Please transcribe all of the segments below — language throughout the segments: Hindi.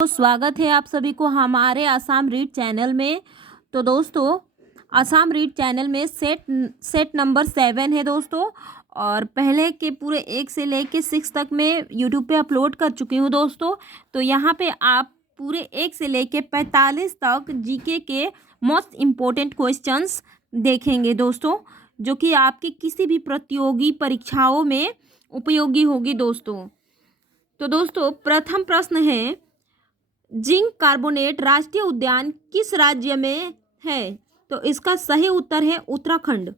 तो स्वागत है आप सभी को हमारे आसाम रीड चैनल में। तो दोस्तों, आसाम रीड चैनल में सेट नंबर 7 है दोस्तों। और पहले के पूरे 1 से लेके 6 तक मैं यूट्यूब पे अपलोड कर चुकी हूँ दोस्तों। तो यहाँ पे आप पूरे 1 से लेके 45 तक जीके के मोस्ट इम्पोर्टेंट क्वेश्चंस देखेंगे दोस्तों, जो कि आपकी किसी भी प्रतियोगी परीक्षाओं में उपयोगी होगी दोस्तों। तो दोस्तों, प्रथम प्रश्न है, जिंक कार्बोनेट राष्ट्रीय उद्यान किस राज्य में है? तो इसका सही उत्तर है उत्तराखंड।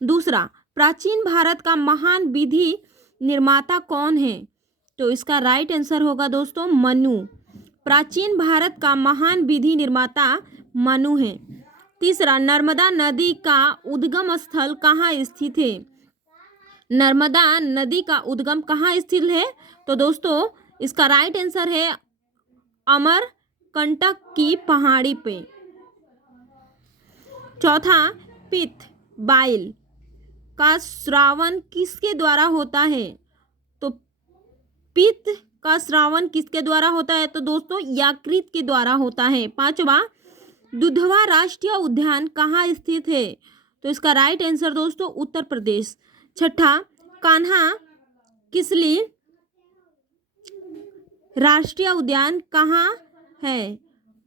दूसरा, प्राचीन भारत का महान विधि निर्माता कौन है? तो इसका राइट आंसर होगा दोस्तों मनु। प्राचीन भारत का महान विधि निर्माता मनु है। तीसरा, नर्मदा नदी का उद्गम स्थल कहाँ स्थित है? नर्मदा नदी का उद्गम कहाँ स्थित है? तो दोस्तों, इसका राइट आंसर है अमरकंटक की पहाड़ी पे। चौथा, पित्त बाइल का श्रावण किसके द्वारा होता है? तो पित्त का श्रावण किसके द्वारा होता है? तो दोस्तों, यकृत के द्वारा होता है। पांचवा, दुधवा राष्ट्रीय उद्यान कहाँ स्थित है? तो इसका राइट आंसर दोस्तों उत्तर प्रदेश। छठा, कान्हा किसली राष्ट्रीय उद्यान कहाँ है?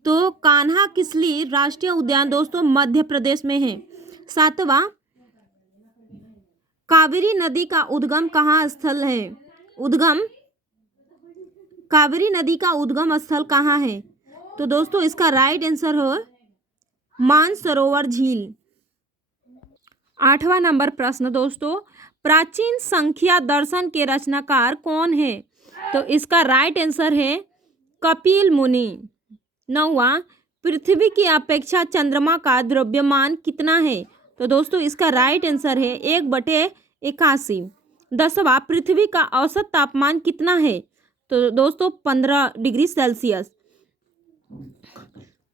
तो कान्हा किसली राष्ट्रीय उद्यान दोस्तों मध्य प्रदेश में है। सातवां, कावेरी नदी का उद्गम कहाँ स्थल है? कावेरी नदी का उद्गम स्थल कहाँ है? तो दोस्तों, इसका राइट आंसर हो मानसरोवर झील। 8वां नंबर प्रश्न दोस्तों, प्राचीन संख्या दर्शन के रचनाकार कौन है? तो इसका राइट आंसर है कपिल मुनि। 9वां, पृथ्वी की अपेक्षा चंद्रमा का द्रव्यमान कितना है? तो दोस्तों, इसका राइट आंसर है 1/81। 10वां, पृथ्वी का औसत तापमान कितना है? तो दोस्तों 15 डिग्री सेल्सियस।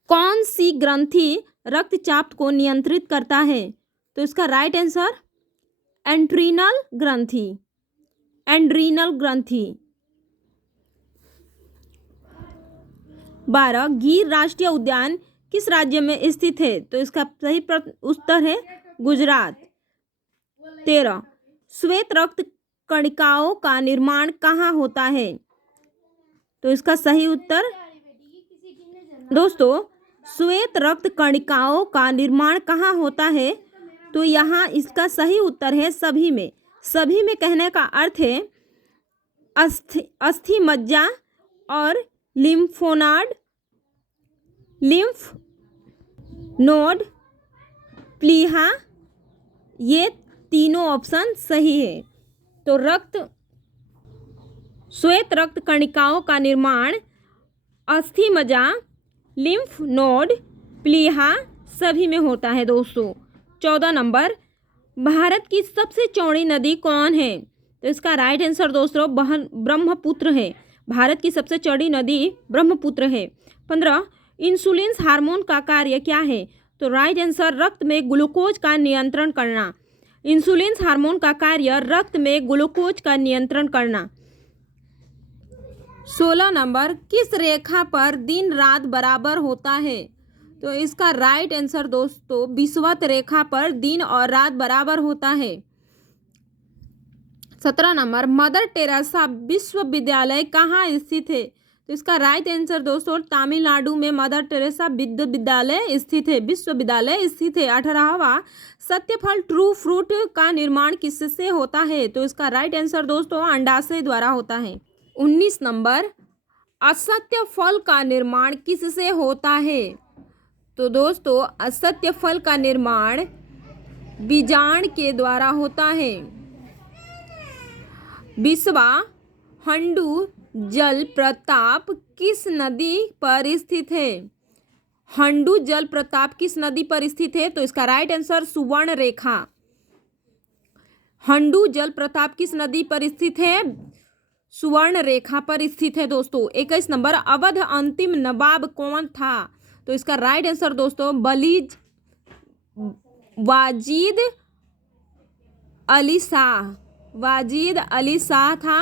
कौन सी ग्रंथि रक्तचाप को नियंत्रित करता है? तो इसका राइट आंसर एड्रीनल ग्रंथि। 12, गिर राष्ट्रीय उद्यान किस राज्य में स्थित है? तो इसका सही उत्तर है गुजरात। 13, श्वेत रक्त कणिकाओं का निर्माण कहाँ होता है? तो इसका सही उत्तर दोस्तों, श्वेत रक्त कणिकाओं का निर्माण कहाँ होता है? तो यहाँ इसका सही उत्तर है सभी में। सभी में कहने का अर्थ है अस्थि मज्जा और लिम्फ नोड, प्लीहा, ये तीनों ऑप्शन सही है। तो श्वेत रक्त कणिकाओं का निर्माण अस्थि मज्जा, लिम्फ नोड, प्लीहा सभी में होता है दोस्तों। 14 नंबर, भारत की सबसे चौड़ी नदी कौन है? तो इसका राइट आंसर दोस्तों ब्रह्मपुत्र है। भारत की सबसे चौड़ी नदी ब्रह्मपुत्र है। 15, इंसुलिन हार्मोन का कार्य क्या है? तो राइट आंसर रक्त में ग्लूकोज का नियंत्रण करना। इंसुलिन हार्मोन का कार्य रक्त में ग्लूकोज का नियंत्रण करना। 16 नंबर, किस रेखा पर दिन रात बराबर होता है? तो इसका राइट आंसर दोस्तों विषुवत रेखा पर दिन और रात बराबर होता है। 17 नंबर, मदर टेरेसा विश्वविद्यालय कहाँ स्थित है? तो इसका राइट आंसर दोस्तों तमिलनाडु में मदर टेरेसा विश्वविद्यालय स्थित है। 18वां, सत्यफल ट्रू फ्रूट का निर्माण किससे होता है? तो इसका राइट आंसर दोस्तों अंडाशय द्वारा होता है। 19 नंबर, असत्य फल का निर्माण किससे होता है? तो दोस्तों, असत्य फल का निर्माण बीजांड के द्वारा होता है। 20वां, हंडू जल प्रताप किस नदी पर स्थित है? हंडू जल प्रताप किस नदी पर स्थित है? तो इसका राइट आंसर सुवर्ण रेखा। हंडू जल प्रताप किस नदी पर स्थित है? सुवर्ण रेखा पर स्थित है दोस्तों। 21 नंबर, अवध अंतिम नवाब कौन था? तो इसका राइट आंसर दोस्तों वाजिद अली शाह था।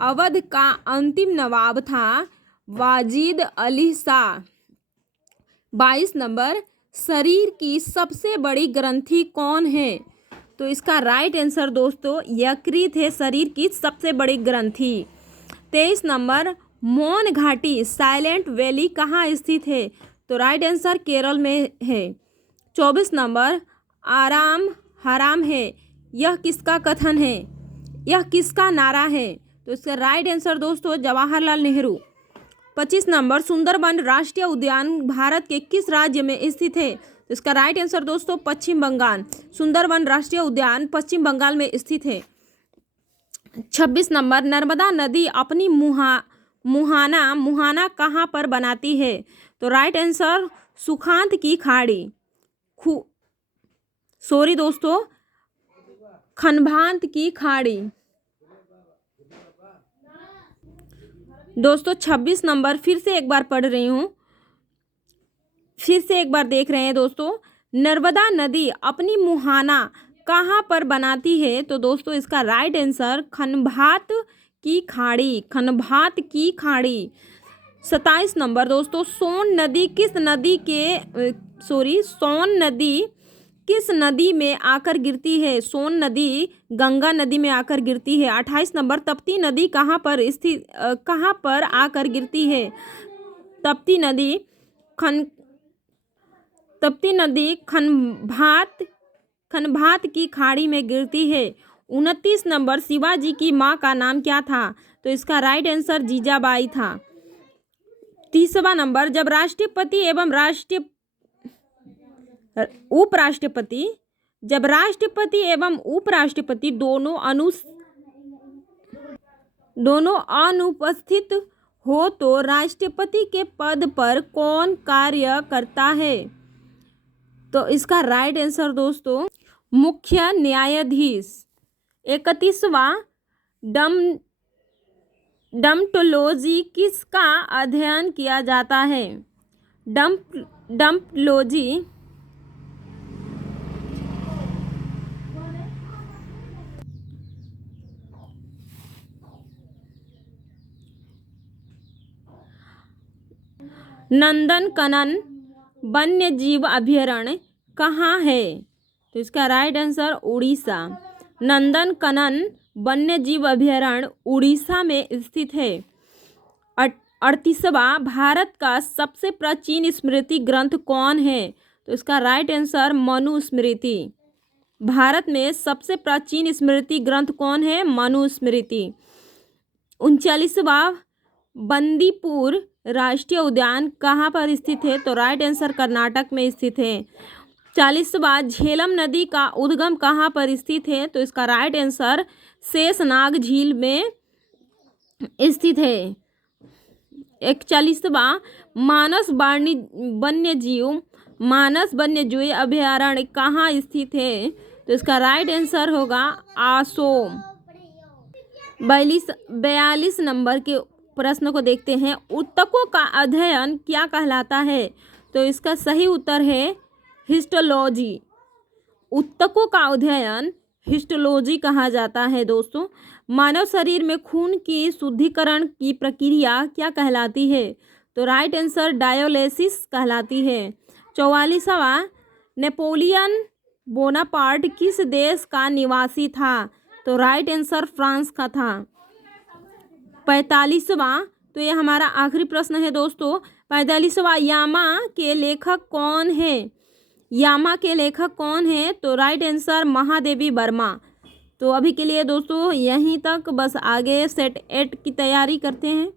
अवध का अंतिम नवाब था वाजिद अली शाह। 22 नंबर, शरीर की सबसे बड़ी ग्रंथि कौन है? तो इसका राइट आंसर दोस्तों यकृत है, शरीर की सबसे बड़ी ग्रंथि। 23 नंबर, मौन घाटी साइलेंट वैली कहाँ स्थित है? तो राइट आंसर केरल में है। 24 नंबर, आराम हराम है, यह किसका कथन है? यह किसका नारा है? तो इसका राइट आंसर दोस्तों जवाहरलाल नेहरू। 25 नंबर, सुंदरबन राष्ट्रीय उद्यान भारत के किस राज्य में स्थित है? तो इसका राइट आंसर दोस्तों पश्चिम बंगाल। सुंदरबन राष्ट्रीय उद्यान पश्चिम बंगाल में स्थित है। 26 नंबर, नर्मदा नदी अपनी मुहाना कहाँ पर बनाती है? तो राइट आंसर सुखांत की खाड़ी दोस्तों खनभांत की खाड़ी। दोस्तों 26 नंबर फिर से एक बार पढ़ रही हूँ, फिर से एक बार देख रहे हैं दोस्तों। नर्मदा नदी अपनी मुहाना कहाँ पर बनाती है? तो दोस्तों इसका राइट आंसर खनभात की खाड़ी, खनभात की खाड़ी। 27 नंबर दोस्तों, सोन नदी किस नदी में आकर गिरती है? सोन नदी गंगा नदी में आकर गिरती है। 28 नंबर, तप्ती नदी कहाँ पर आकर गिरती है? तप्ती नदी खनभात की खाड़ी में गिरती है। 29 नंबर, शिवाजी की माँ का नाम क्या था? तो इसका राइट आंसर जीजाबाई था। 30वां नंबर, जब राष्ट्रपति एवं उपराष्ट्रपति दोनों अनुपस्थित हो तो राष्ट्रपति के पद पर कौन कार्य करता है? तो इसका राइट आंसर दोस्तों मुख्य न्यायाधीश। 31वां, डम्टोलॉजी किसका अध्ययन किया जाता है? डम्टोलॉजी नंदनकनन वन्य जीव अभयारण्य कहाँ है? तो इसका राइट आंसर उड़ीसा। नंदनकनन वन्य जीव अभयारण्य उड़ीसा में स्थित है। 38वां, भारत का सबसे प्राचीन स्मृति ग्रंथ कौन है? तो इसका राइट आंसर मनुस्मृति। भारत में सबसे प्राचीन स्मृति ग्रंथ कौन है? मनुस्मृति। 39वां, बंदीपुर राष्ट्रीय उद्यान कहाँ पर स्थित है? तो राइट आंसर कर्नाटक में स्थित है। 40वां, झेलम नदी का उद्गम कहाँ पर स्थित है? तो इसका राइट आंसर शेषनाग झील में स्थित है। 41वां, मानस वन्यजीव अभयारण्य कहाँ स्थित है? तो इसका राइट आंसर होगा आसोम। 42 नंबर के प्रश्न को देखते हैं। ऊतकों का अध्ययन क्या कहलाता है? तो इसका सही उत्तर है हिस्टोलॉजी। ऊतकों का अध्ययन हिस्टोलॉजी कहा जाता है दोस्तों। मानव शरीर में खून की शुद्धिकरण की प्रक्रिया क्या कहलाती है? तो राइट आंसर डायोलिसिस कहलाती है। 44वां, नेपोलियन बोनापार्ट किस देश का निवासी था? तो राइट आंसर फ्रांस का था। 45वां, तो ये हमारा आखिरी प्रश्न है दोस्तों। 45वां, यामा के लेखक कौन है? यामा के लेखक कौन है? तो राइट आंसर महादेवी वर्मा। तो अभी के लिए दोस्तों यहीं तक, बस आगे सेट 8 की तैयारी करते हैं।